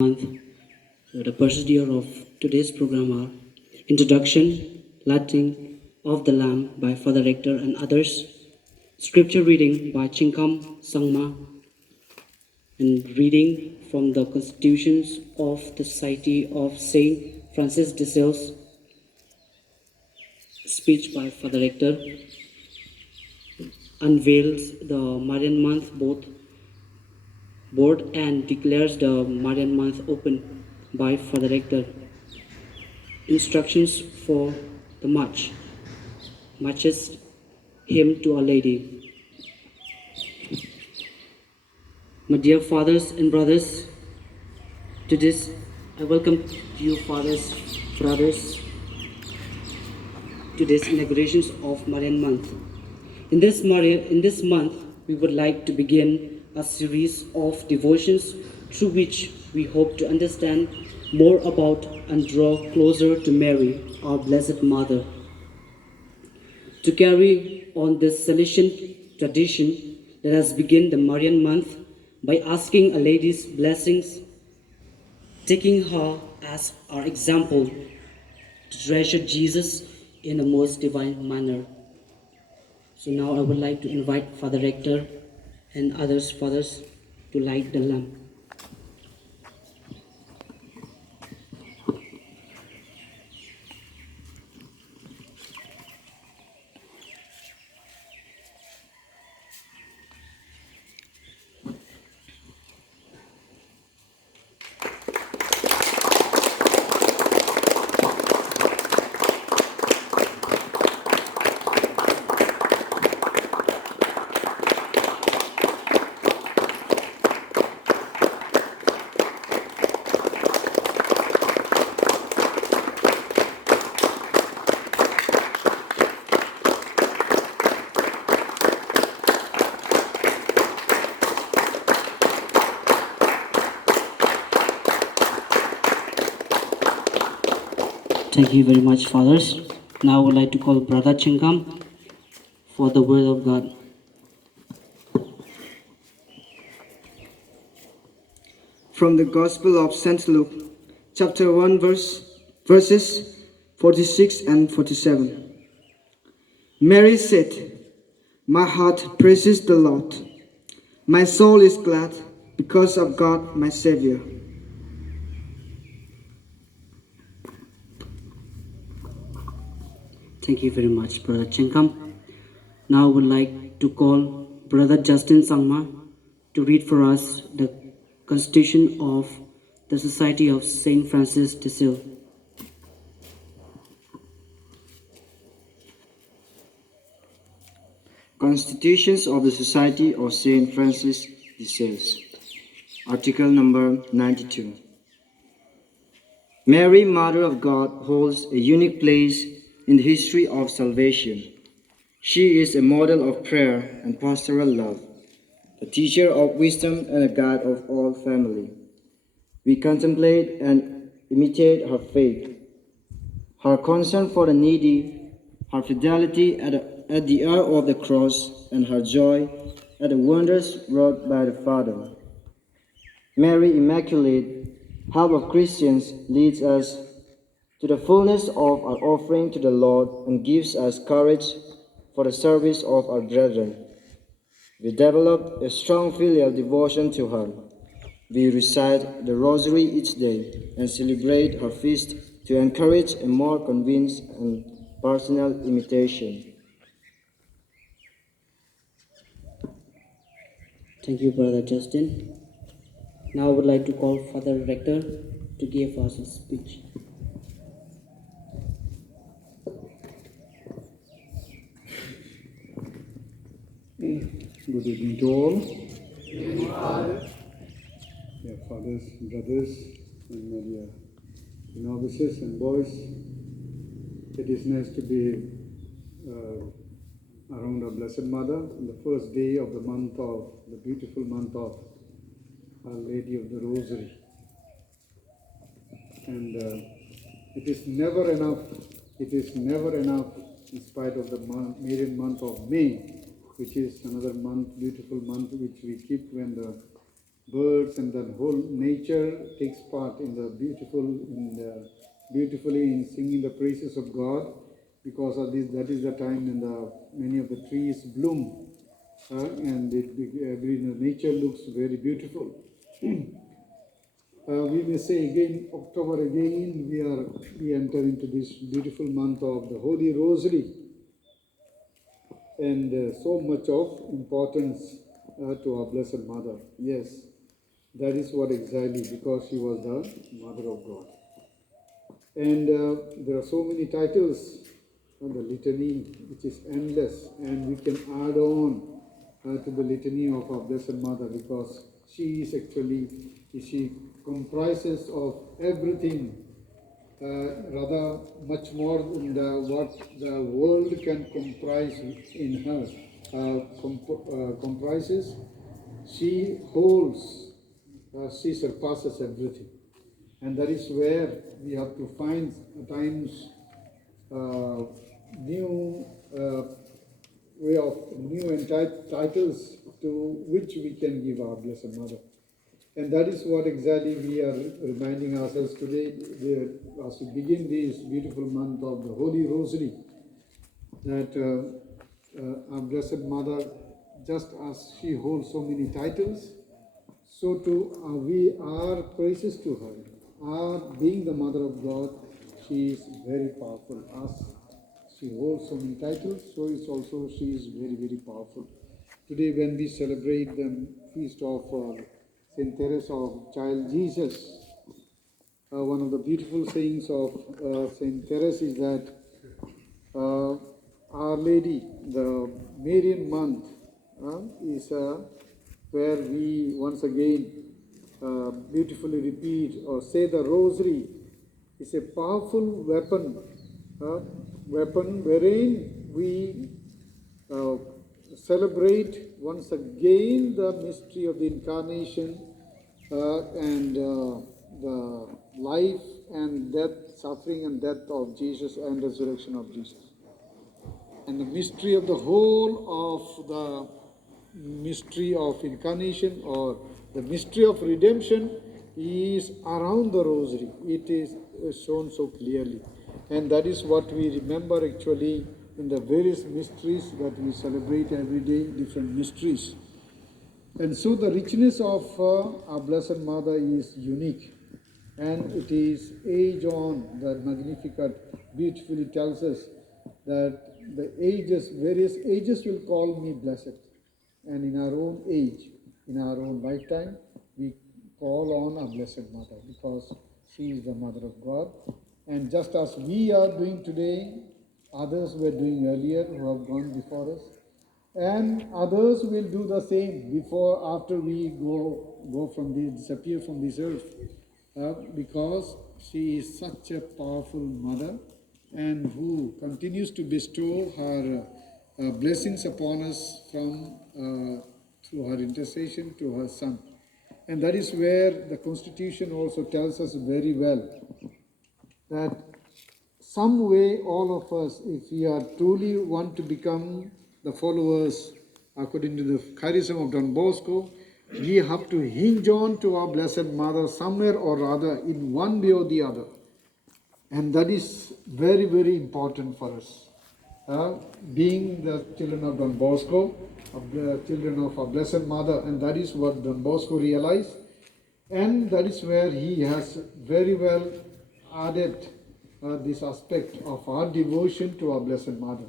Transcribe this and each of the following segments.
month. The procedure of today's program are introduction, lighting of the lamp by Father Rector and others, scripture reading by Chinkam Sangma, and reading from the Constitutions of the Society of Saint Francis de Sales, speech by Father Rector, unveils the Marian month board and declares the Marian month open by Father Rector. Instructions for the marches hymn to Our Lady. My dear fathers and brothers, to this I welcome you, fathers, brothers, to this inaugurations of Marian month. In this month, we would like to begin a series of devotions through which we hope to understand more about and draw closer to Mary, our Blessed Mother. To carry on this Salesian tradition, let us begin the Marian month by asking Our Lady's blessings, taking her as our example to treasure Jesus in the most divine manner. So now I would like to invite Father Rector and others fathers to light the lamp. Thank you very much, fathers. Now I would like to call Brother Chinkam for the word of God. From the Gospel of St. Luke, chapter 1, verses 46 and 47. Mary said, "My heart praises the Lord. My soul is glad because of God my Savior." Thank you very much, Brother Chinkam. Now I would like to call Brother Justin Sangma to read for us the Constitution of the Society of Saint Francis de Sales. Constitutions of the Society of Saint Francis de Sales. Article number 92. Mary, Mother of God, holds a unique place in the history of salvation. She is a model of prayer and pastoral love, a teacher of wisdom and a guide of all family. We contemplate and imitate her faith, her concern for the needy, her fidelity at the hour of the cross, and her joy at the wonders wrought by the Father. Mary Immaculate, help of Christians, leads us to the fullness of our offering to the Lord and gives us courage for the service of our brethren. We develop a strong filial devotion to her. We recite the Rosary each day and celebrate her feast to encourage a more convinced and personal imitation. Thank you, Brother Justin. Now I would like to call Father Rector to give us his speech. Good evening to all. Yeah, fathers, brothers, and my dear novices and boys. It is nice to be around our Blessed Mother on the first day of the beautiful month of Our Lady of the Rosary. And it is never enough in spite of the Marian month of May, which is another month, beautiful month, which we keep when the birds, and the whole nature takes part in the beautifully in singing the praises of God. Because of this, that is the time when many of the trees bloom, and nature looks very beautiful. We may say again, October again, we enter into this beautiful month of the Holy Rosary, and so much of importance to our Blessed Mother. Yes, that is what exactly, because she was the Mother of God. And there are so many titles on the litany, which is endless, and we can add on to the litany of our Blessed Mother, because she is actually, she comprises of everything, rather much more than what the world can comprise in her. Comprises, she holds, she surpasses everything. And that is where we have to find at times new way of new titles to which we can give our Blessed Mother. And that is what exactly we are reminding ourselves today as we begin this beautiful month of the Holy Rosary, that our Blessed Mother, just as she holds so many titles, so too we are praises to her. Being the Mother of God, she is very powerful. As she holds so many titles, so it's also she is very, very powerful. Today, when we celebrate the feast of Saint Teresa of Child Jesus, one of the beautiful sayings of Saint Teresa is that Our Lady, the Marian month, is where we once again beautifully repeat or say the Rosary is a powerful weapon wherein we celebrate once again the mystery of the Incarnation and the life and death, suffering and death of Jesus and resurrection of Jesus. And the mystery of the whole of the mystery of Incarnation or the mystery of redemption is around the Rosary. It is shown so clearly. And that is what we remember actually in the various mysteries that we celebrate every day, different mysteries. And so the richness of our Blessed Mother is unique. And it is age on, the Magnificat beautifully tells us that the ages, various ages will call me blessed. And in our own age, in our own lifetime, we call on our Blessed Mother because she is the Mother of God. And just as we are doing today, others were doing earlier who have gone before us. And others will do the same after we go from this, disappear from this earth. Because she is such a powerful mother and who continues to bestow her blessings upon us from through her intercession to her Son. And that is where the Constitution also tells us very well that some way all of us, if we are truly want to become the followers according to the charism of Don Bosco, we have to hinge on to our Blessed Mother somewhere or other in one way or the other. And that is very, very important for us. Being the children of Don Bosco, of the children of our Blessed Mother, and that is what Don Bosco realized. And that is where he has very well added this aspect of our devotion to our Blessed Mother.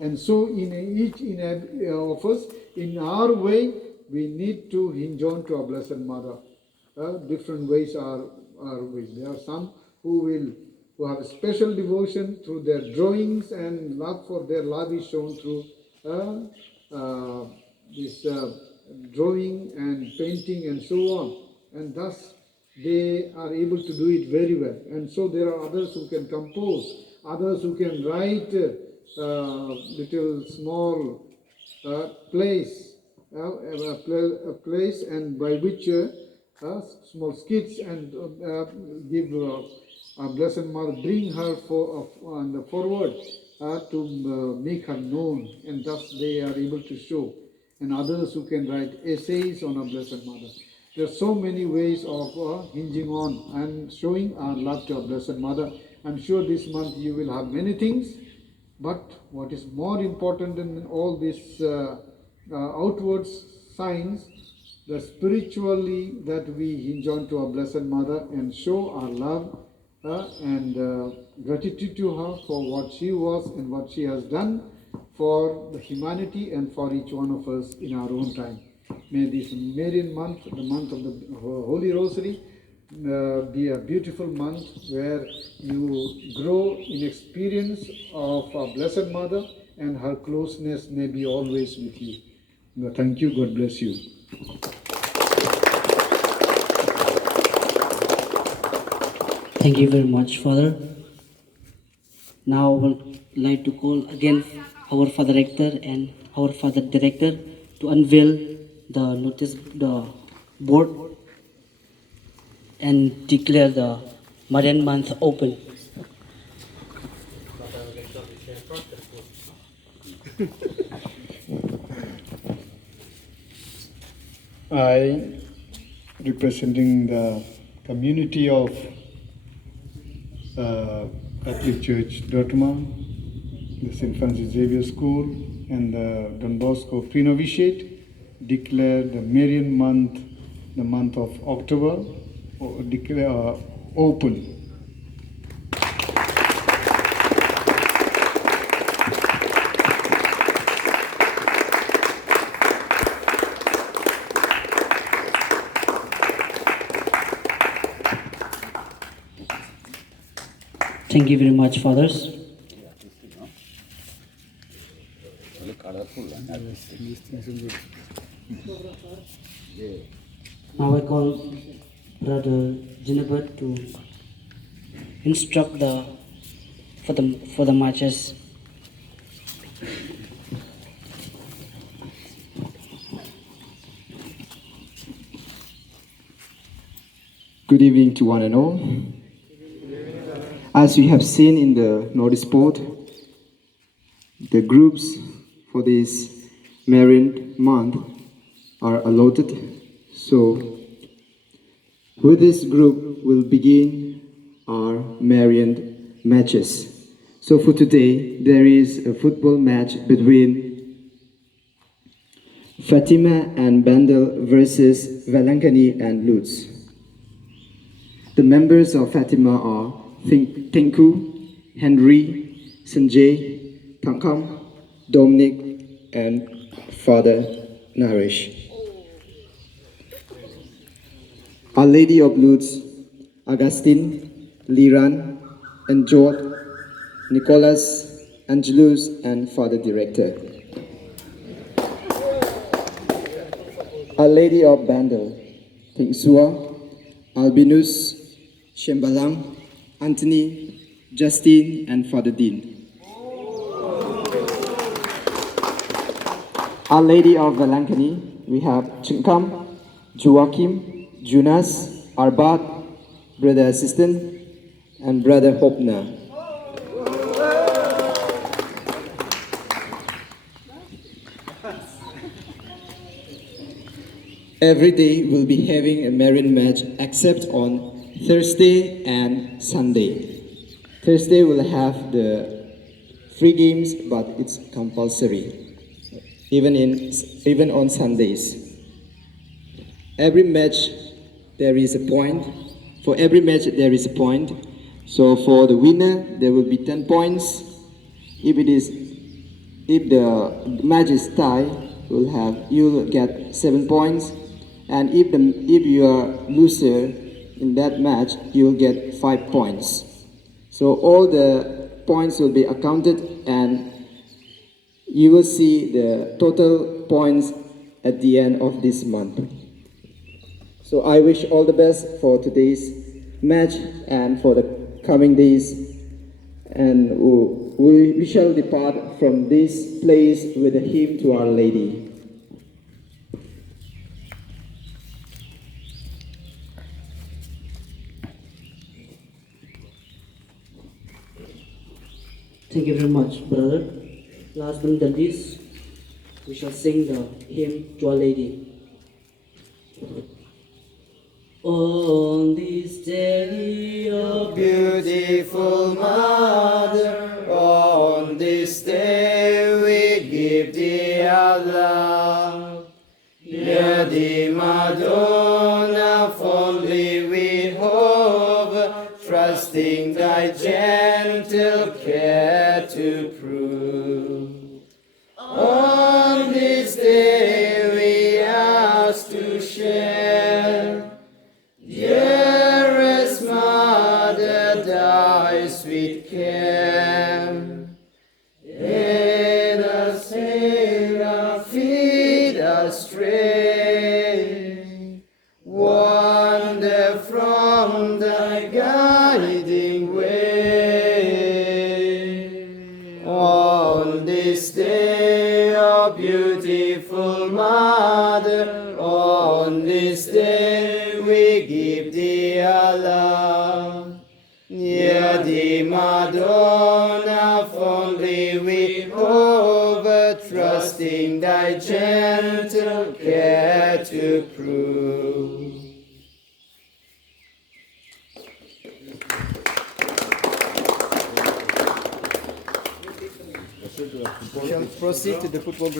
And so in every of us, in our way, we need to hinge on to our Blessed Mother. Different ways are ways. There are some who have a special devotion through their drawings, and love for their love is shown through this drawing and painting and so on. And thus they are able to do it very well. And so there are others who can compose, others who can write little small plays, and by which small skits and give our Blessed Mother, bring her on the forward to make her known, and thus they are able to show. And others who can write essays on our Blessed Mother. There are so many ways of hinging on and showing our love to our Blessed Mother. I'm sure this month you will have many things, but what is more important than all these outward signs, the spiritually that we hinge on to our Blessed Mother and show our love and gratitude to her for what she was and what she has done for the humanity and for each one of us in our own time. May this Marian month, the month of the Holy Rosary, be a beautiful month where you grow in experience of our Blessed Mother and her closeness may be always with you. Thank you. God bless you. Thank you very much, Father. Now I would like to call again our Father Rector and our Father Director to unveil the notice, the board, and declare the Marian month open. I, representing the community of Catholic Church Dortmund, the St. Francis Xavier School, and the Don Bosco Pre-Novitiate, declare the Marian month, the month of October, declare open. Thank you very much, fathers. Now I call Brother Jinabert to instruct for the marches. Good evening to one and all. As you have seen in the notice board, the groups for this Marian month are allotted. So, with this group, we'll begin our Marian matches. So for today, there is a football match between Fatima and Bandel versus Valankani and Lutz. The members of Fatima are Tengku, Henry, Sanjay, Tangkam, Dominic, and Father Naresh. Our Lady of Lutz, Augustine, Liran, and George, Nicholas, Angelus, and Father Director. Our Lady of Bandel, Tingsua, Albinus, Shembalang, Anthony, Justine, and Father Dean. Our Lady of Valankani, we have Chinkam, Joachim, Jonas, Arbat, Brother Assistant, and Brother Hopna. Every day we'll be having a Marian match except on Thursday and Sunday. Thursday we'll have the free games, but it's compulsory, even on Sundays. Every match there is a point. For every match there is a point. So for the winner there will be 10 points. If the match is tie, you'll get 7 points. And if you are loser in that match, you'll get 5 points. So all the points will be accounted and you will see the total points at the end of this month. So I wish all the best for today's match and for the coming days. And we shall depart from this place with a hymn to Our Lady. Thank you very much, brother. Last but not least, we shall sing the hymn to Our Lady. On this day of Beautiful Mother, on this day we give thee our love. Dear thee, Madonna, fondly we hope, trusting thy gentle care to prove. On this day we ask to share, dearest Mother, thy sweet care. Aid us, Savior, feed us straight, wander from thy guiding way. On this day, O beautiful Mother, on this day we give thee our love. Near thee, Madonna, fondly we hover, trusting thy gentle care to prove. We shall proceed to the football ground.